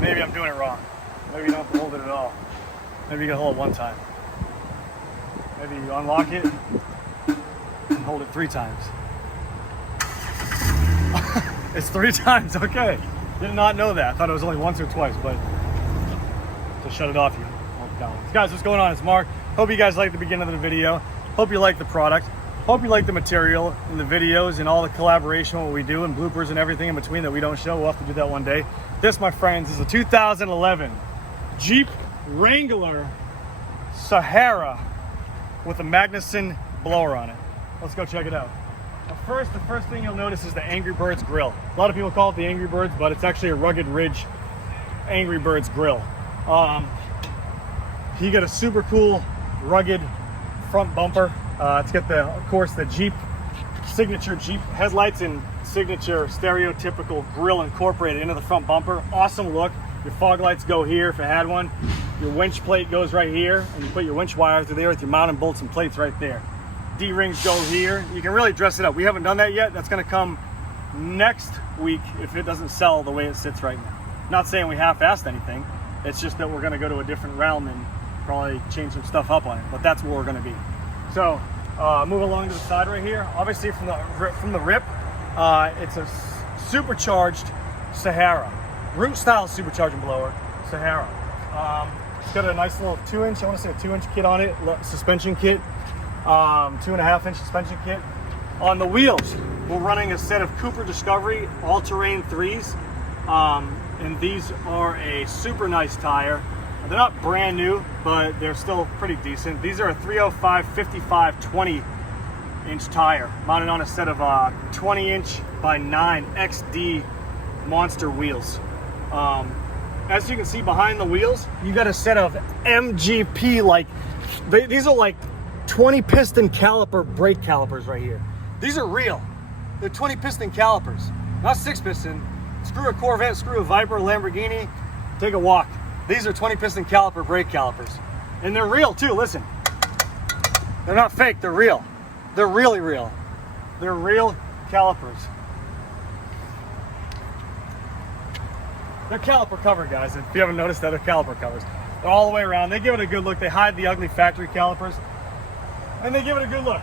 Maybe I'm doing it wrong. Maybe you don't have to hold it at all. Maybe you can hold it one time. Maybe you unlock it and hold it 3 times. It's 3 times, okay. Did not know that. I thought it was only once or twice, but to shut it off, you hold it down. Guys, what's going on? It's Mark. Hope you guys liked the beginning of the video. Hope you like the product. Hope you like the material and the videos and all the collaboration, what we do, and bloopers and everything in between that we don't show. We'll have to do that one day. This, my friends, is a 2011 Jeep Wrangler Sahara with a Magnuson blower on it. Let's go check it out. The first thing you'll notice is the Angry Birds grill. A lot of people call it the Angry Birds, but it's actually a Ruggid Ridge Angry Birds grill. You got a super cool rugged front bumper. It's got the, of course, the Jeep signature Jeep headlights and signature stereotypical grill incorporated into the front bumper. Awesome look. Your fog lights go here if it had one. Your winch plate goes right here, and you put your winch wires through there with your mounting bolts and plates right there. D-rings go here. You can really dress it up. We haven't done that yet. That's going to come next week if it doesn't sell the way it sits right now. Not saying we half-assed anything. It's just that we're going to go to a different realm and probably change some stuff up on it. But that's where we're going to be. So move along to the side right here. Obviously from the rip, it's a supercharged Sahara, root style supercharging blower Sahara. It's got a nice little 2-inch, I want to say a 2-inch kit on it, suspension kit, 2.5-inch suspension kit. On the wheels, we're running a set of Cooper Discovery all-terrain 3s, and these are a super nice tire. They're not brand new, but they're still pretty decent. These are a 305 55 20-inch tire mounted on a set of 20-inch by 9 XD Monster wheels. As you can see behind the wheels, you got a set of MGP, like these are like 20 piston caliper brake calipers right here. These are real. They're 20 piston calipers, not 6 piston. Screw a Corvette, screw a Viper, Lamborghini, take a walk. These are 20 piston caliper brake calipers. And they're real too, listen. They're not fake, they're real. They're really real. They're real calipers. They're caliper covered, guys. If you haven't noticed that, they're caliper covers. They're all the way around. They give it a good look. They hide the ugly factory calipers. And they give it a good look.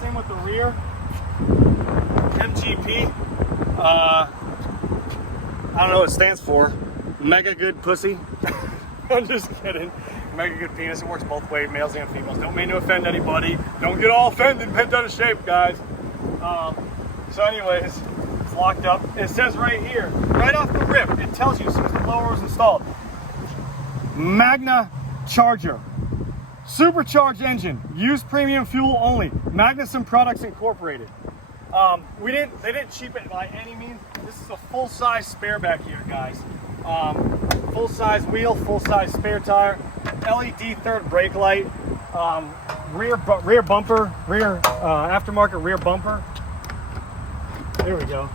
Same with the rear. MGP. I don't know what it stands for. Mega good pussy. I'm just kidding. Mega good penis. It works both ways, males and females. Don't mean to offend anybody. Don't get all offended, bent out of shape, guys. So anyways, it's locked up. It says right here, right off the rip, it tells you since the blower was installed. Magna Charger. Supercharged engine. Use premium fuel only. Magnuson Products Incorporated. They didn't cheap it by any means. This is a full-size spare back here, guys. Full-size wheel, full-size spare tire, LED third brake light, rear bumper, aftermarket rear bumper. There we go.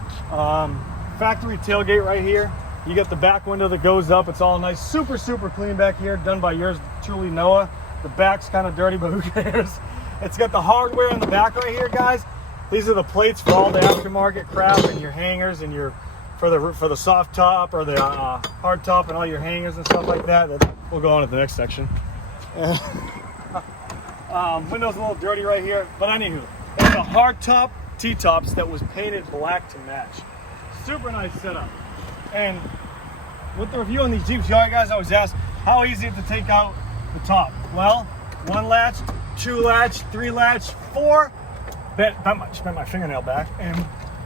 Factory tailgate right here. You got the back window that goes up. It's all nice, super clean back here, done by yours truly, Noah. The back's kind of dirty, but who cares? It's got the hardware in the back right here, guys. These are the plates for all the aftermarket crap and your hangers and your for the soft top or the hard top and all your hangers and stuff like that. We'll go on to the next section. Window's a little dirty right here, but anywho, it's a hard top T-tops that was painted black to match. Super nice setup. And with the review on these Jeeps, you guys always ask how easy is it to take out the top. Well, 1 latch, 2 latch, 3 latch, 4. Bent my fingernail back, and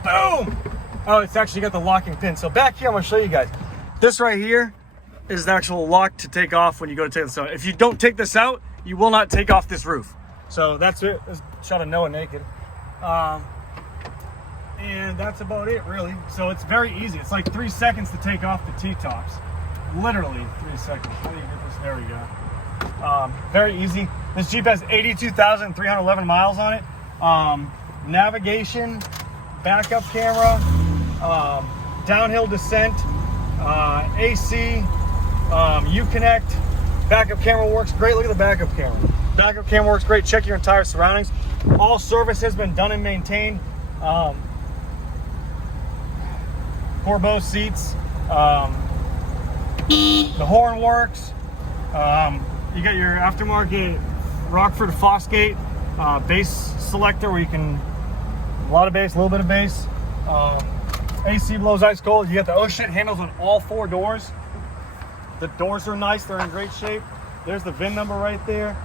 boom! Oh, it's actually got the locking pin. So back here, I'm gonna show you guys. This right here is the actual lock to take off when you go to take this out. If you don't take this out, you will not take off this roof. So that's it. This shot of Noah naked. And that's about it, really. So it's very easy. It's like 3 seconds to take off the T-tops. Literally 3 seconds. How do you get this? There we go. Very easy. This Jeep has 82,311 miles on it. Navigation, backup camera, downhill descent, AC, Uconnect. Backup camera works great. Look at the backup camera. Backup camera works great. Check your entire surroundings. All service has been done and maintained. Corbeau seats. The horn works. You got your aftermarket Rockford Fosgate bass selector where you can, a lot of bass, a little bit of bass. AC blows ice cold. You got the oh shit handles on all 4 doors. The doors are nice, they're in great shape. There's the VIN number right there.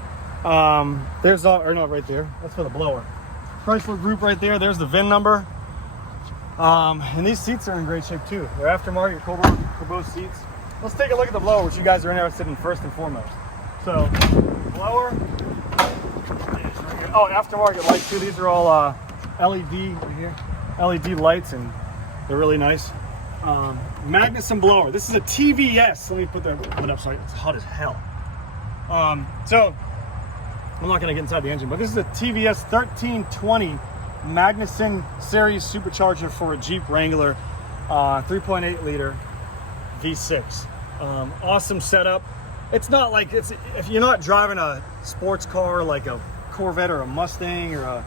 There's or no, right there. That's for the blower. Chrysler Group right there. There's the VIN number. And these seats are in great shape too. They're aftermarket Corbeau seats. Let's take a look at the blower, which you guys are interested in first and foremost. So, blower. Oh, aftermarket lights too. These are all LED right here. LED lights, and they're really nice. Magnuson blower. This is a TVS. Let me put that up so it's hot as hell. So I'm not gonna get inside the engine, but this is a TVS 1320 Magnuson series supercharger for a Jeep Wrangler 3.8 liter V6. Awesome setup. It's not like if you're not driving a sports car like a Corvette or a Mustang or a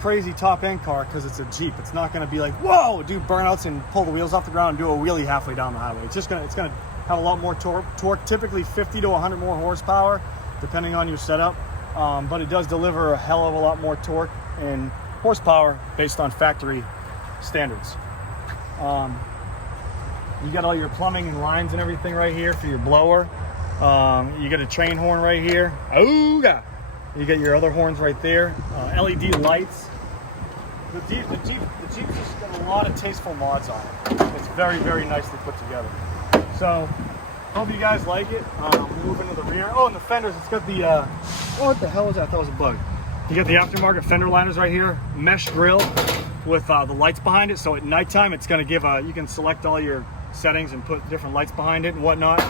crazy top end car, because it's a Jeep, it's not going to be like, whoa, do burnouts and pull the wheels off the ground and do a wheelie halfway down the highway. It's going to have a lot more torque, typically 50 to 100 more horsepower depending on your setup, but it does deliver a hell of a lot more torque and horsepower based on factory standards. You got all your plumbing and lines and everything right here for your blower. You got a train horn right here. Ooga! You got your other horns right there. LED lights. The Jeep just got a lot of tasteful mods on it. It's very, very nicely put together. So, hope you guys like it. We'll move into the rear. Oh, and the fenders. It's got the, oh, what the hell was that? I thought it was a bug. You got the aftermarket fender liners right here. Mesh grill with the lights behind it. So at nighttime, it's going to give you can select all your settings and put different lights behind it and whatnot.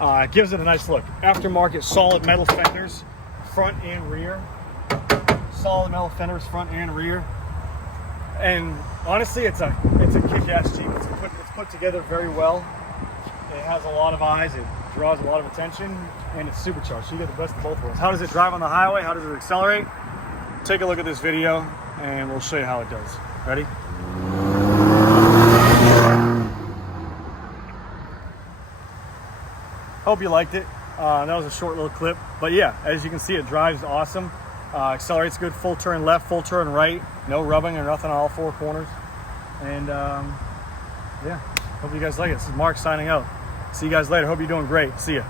It gives it a nice look. Aftermarket solid metal fenders, front and rear. Solid metal fenders, front and rear. And honestly, it's a kick-ass Jeep. It's put together very well. It has a lot of eyes. It draws a lot of attention, and it's supercharged. So you get the best of both worlds. How does it drive on the highway? How does it accelerate? Take a look at this video, and we'll show you how it does. Ready? Hope you liked it. That was a short little clip, but yeah, as you can see, it drives awesome. Accelerates good, full turn left, full turn right, no rubbing or nothing on all 4 corners. And yeah, hope you guys like it. This is Mark signing out. See you guys later. Hope you're doing great. See ya.